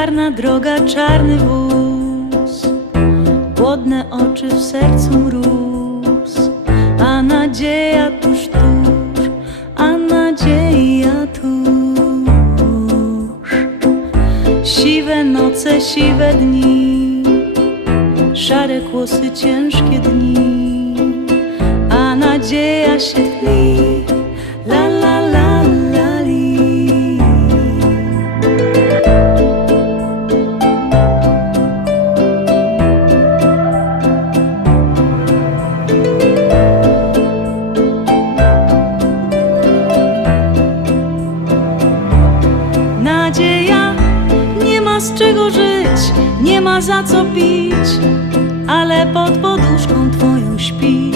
Czarna droga, czarny wóz, głodne oczy w sercu mróz, a nadzieja tuż, tuż, a nadzieja tuż. Siwe noce, siwe dni, szare kłosy, ciężkie dni, a nadzieja się tli. Z czego żyć, nie ma za co pić, ale pod poduszką twoją śpi,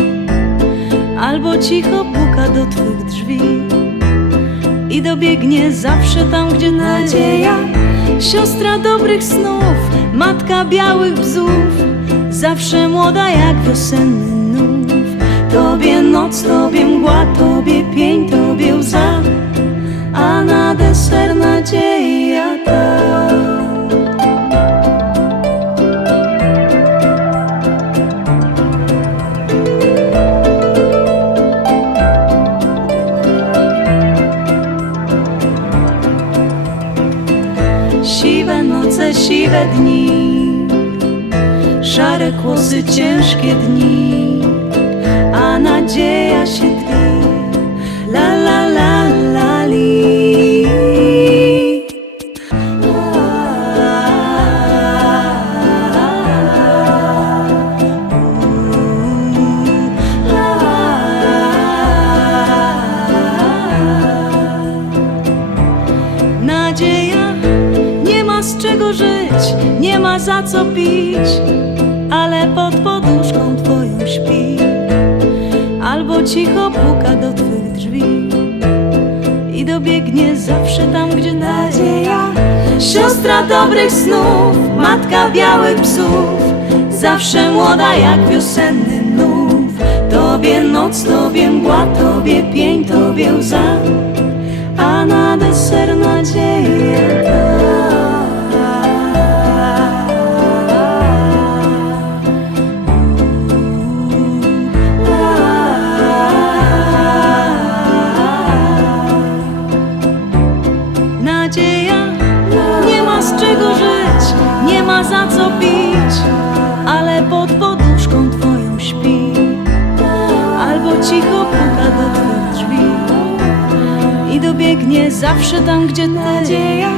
albo cicho puka do twych drzwi i dobiegnie zawsze tam, gdzie nadzieja. Siostra dobrych snów, matka białych bzów, zawsze młoda jak wiosenny nów. Tobie noc, tobie siwe dni, szare kłosy, ciężkie dni, a nadzieja się nie ma za co pić, ale pod poduszką twoją śpi albo cicho puka do twych drzwi i dobiegnie zawsze tam, gdzie nadzieja. Siostra dobrych snów, matka białych psów, zawsze młoda jak wiosenny nów. Tobie noc, tobie mgła, tobie pień, tobie łza, cicho puka do twych drzwi i dobiegnie zawsze tam, gdzie nadzieja.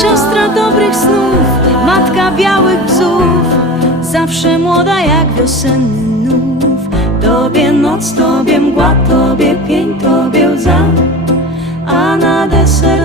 Siostra dobrych snów, matka białych bzów, zawsze młoda jak wiosenny nów. Tobie noc, tobie mgła, tobie pień, tobie łza a na deser